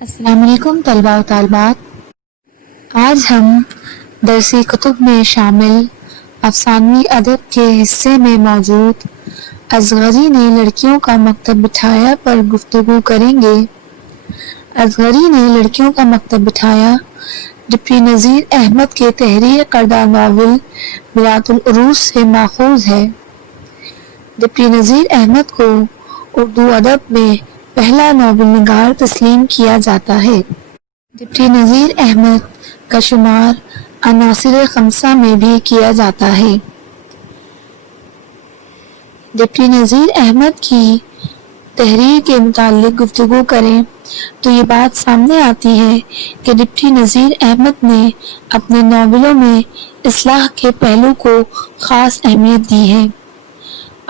السلام علیکم طلباء و طالبات، آج ہم درسی کتب میں شامل افسانوی ادب کے حصے میں موجود اصغری نے لڑکیوں کا مکتب بٹھایا پر گفتگو کریں گے۔ اصغری نے لڑکیوں کا مکتب بٹھایا ڈپٹی نذیر احمد کے تحریر کردہ ناول میرات العروس سے ماخوذ ہے۔ ڈپٹی نذیر احمد کو اردو ادب میں پہلا ناول نگار تسلیم کیا جاتا ہے۔ ڈپٹی نذیر احمد کا شمار عناصر خمسہ میں بھی کیا جاتا ہے۔ ڈپٹی نذیر احمد کی تحریر کے متعلق گفتگو کریں تو یہ بات سامنے آتی ہے کہ ڈپٹی نذیر احمد نے اپنے ناولوں میں اصلاح کے پہلو کو خاص اہمیت دی ہے۔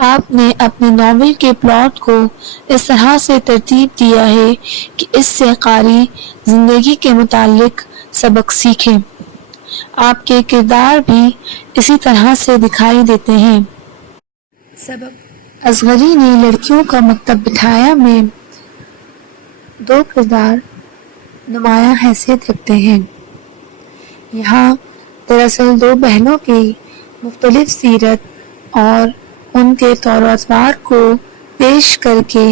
آپ نے اپنے ناول کے پلاٹ کو اس طرح سے ترتیب دیا ہے کہ اس سے قاری زندگی کے متعلق سبق سیکھے۔ آپ کے کردار بھی اسی طرح سے دکھائی دیتے ہیں۔ سبق: اصغری نے لڑکیوں کا مکتب بٹھایا میں دو کردار نمایاں حیثیت رکھتے ہیں۔ یہاں دراصل دو بہنوں کی مختلف سیرت اور ان کے طور و اطوار کو پیش کر کے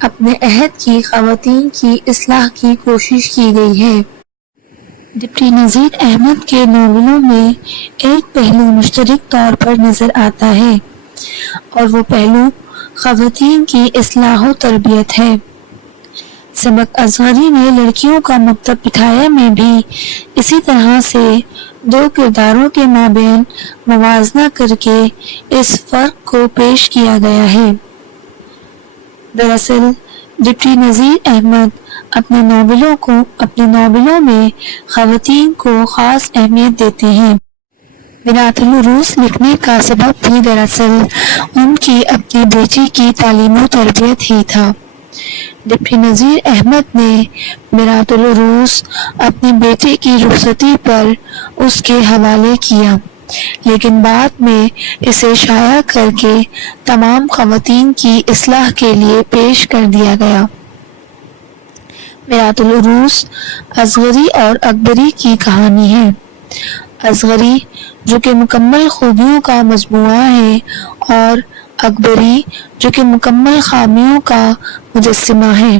اپنے عہد کی خواتین کی اصلاح کی کوشش کی گئی ہے۔ ڈپٹی نذیر احمد کے ناولوں میں ایک پہلو مشترک طور پر نظر آتا ہے اور وہ پہلو خواتین کی اصلاح و تربیت ہے۔ سبق: اصغری نے لڑکیوں کا مکتب بٹھایا میں بھی اسی طرح سے دو کرداروں کے مابین موازنہ کر کے اس فرق کو پیش کیا گیا ہے۔ دراصل ڈپٹی نذیر احمد اپنے ناولوں میں خواتین کو خاص اہمیت دیتے ہیں۔ میرات العروس لکھنے کا سبب بھی دراصل ان کی اپنی بیٹی کی تعلیم و تربیت ہی تھا۔ ڈپٹی نذیر احمد نے میرات العروس اپنی بیٹی کی رخصتی پر اس کے حوالے کیا، لیکن بعد میں اسے شائع کر کے تمام خواتین کی اصلاح کے لیے پیش کر دیا گیا۔ میرات العروس اصغری اور اکبری کی کہانی ہے۔ اصغری جو کہ مکمل خوبیوں کا مجموعہ ہے اور اکبری جو کہ مکمل خامیوں کا مجسمہ ہے۔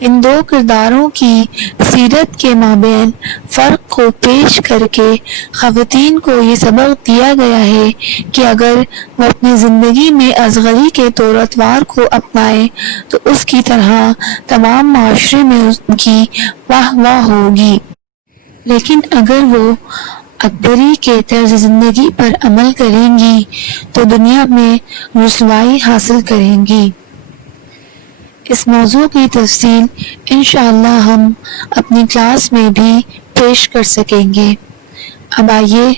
ان دو کرداروں کی سیرت کے مابین فرق کو پیش کر کے خواتین کو یہ سبق دیا گیا ہے کہ اگر وہ اپنی زندگی میں اصغری کے طور و اطوار کو اپنائیں تو اس کی طرح تمام معاشرے میں ان کی واہ واہ ہوگی، لیکن اگر وہ اکبری کے طرز زندگی پر عمل کریں گی تو دنیا میں رسوائی حاصل کریں گی۔ اس موضوع کی تفصیل انشاءاللہ ہم اپنی کلاس میں بھی پیش کر سکیں گے۔ اب آئیے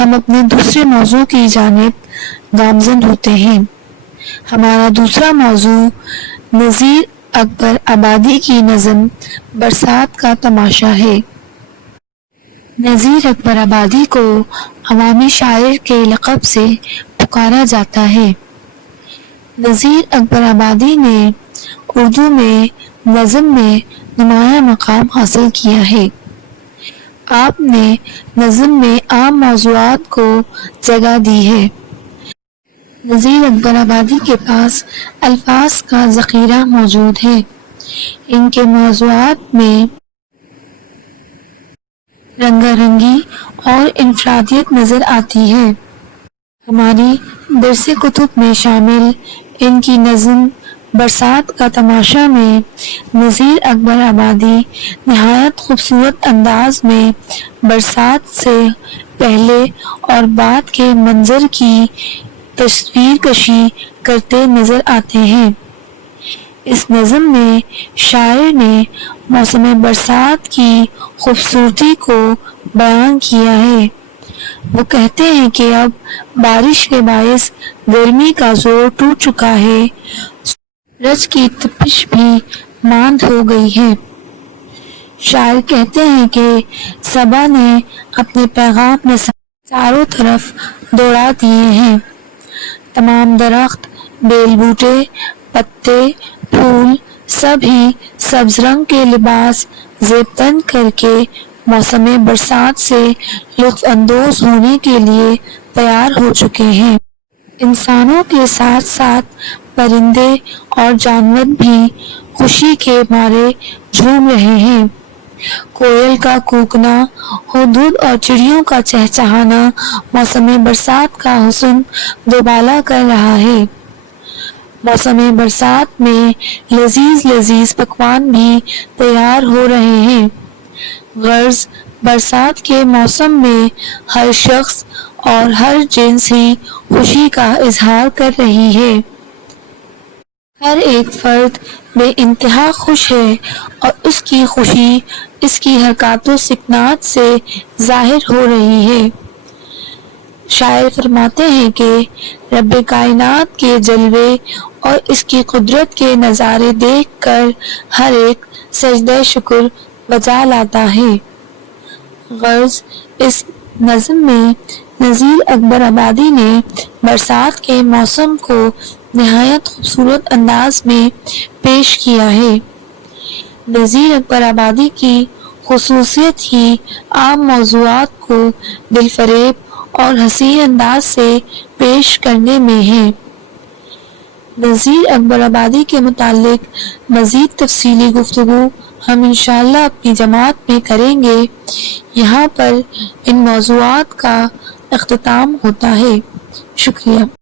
ہم اپنے دوسرے موضوع کی جانب گامزن ہوتے ہیں۔ ہمارا دوسرا موضوع نذیر اکبر آبادی کی نظم برسات کا تماشا ہے۔ نذیر اکبر آبادی کو عوامی شاعر کے لقب سے پکارا جاتا ہے۔ نذیر اکبر آبادی نے اردو میں نظم میں نمایاں مقام حاصل کیا ہے۔ آپ نے نظم میں عام موضوعات کو جگہ دی ہے۔ نذیر اکبر آبادی کے پاس الفاظ کا ذخیرہ موجود ہے۔ ان کے موضوعات میں رنگا رنگی اور انفرادیت نظر آتی ہے۔ ہماری درس کتب میں شامل ان کی نظم برسات کا تماشا میں نذیر اکبر آبادی نہایت خوبصورت انداز میں برسات سے پہلے اور بعد کے منظر کی تصویر کشی کرتے نظر آتے ہیں۔ اس نظم میں شاعر نے موسم برسات کی خوبصورتی کو بیان کیا ہے۔ وہ کہتے ہیں کہ اب بارش کے باعث گرمی کا زور ٹوٹ چکا ہے، سورج کی تپش بھی ماند ہو گئی ہے۔ شاعر کہتے ہیں کہ صبا نے اپنے پیغام چاروں طرف دوڑا دیے ہیں۔ تمام درخت، بیل بوٹے، پتے، پھول سب ہی سبز رنگ کے لباس زیب تن کر کے موسم برسات سے لطف اندوز ہونے کے لیے تیار ہو چکے ہیں۔ انسانوں کے ساتھ ساتھ پرندے اور جانور بھی خوشی کے مارے جھوم رہے ہیں۔ کوئل کا کوکنا، ہدہد اور چڑیوں کا چہچہانا موسم برسات کا حسن دوبالا کر رہا ہے۔ موسم برسات میں لذیذ لذیذ پکوان بھی تیار ہو رہے ہیں۔ غرض برسات کے موسم میں ہر شخص اور ہر جنس ہی خوشی کا اظہار کر رہی ہے۔ ہر ایک فرد بے انتہا خوش ہے اور اس کی خوشی اس کی حرکات و سکنات سے ظاہر ہو رہی ہے۔ شاعر فرماتے ہیں کہ رب کائنات کے جلوے اور اس کی قدرت کے نظارے دیکھ کر ہر ایک سجدہ شکر بجا لاتا ہے۔ غرض اس نظم میں نذیر اکبر آبادی نے برسات کے موسم کو نہایت خوبصورت انداز میں پیش کیا ہے۔ نذیر اکبر آبادی کی خصوصیت ہی عام موضوعات کو دل فریب اور حسین انداز سے پیش کرنے میں ہے۔ نذیر اکبر آبادی کے متعلق مزید تفصیلی گفتگو ہم انشاءاللہ اپنی جماعت میں کریں گے۔ یہاں پر ان موضوعات کا اختتام ہوتا ہے۔ شکریہ۔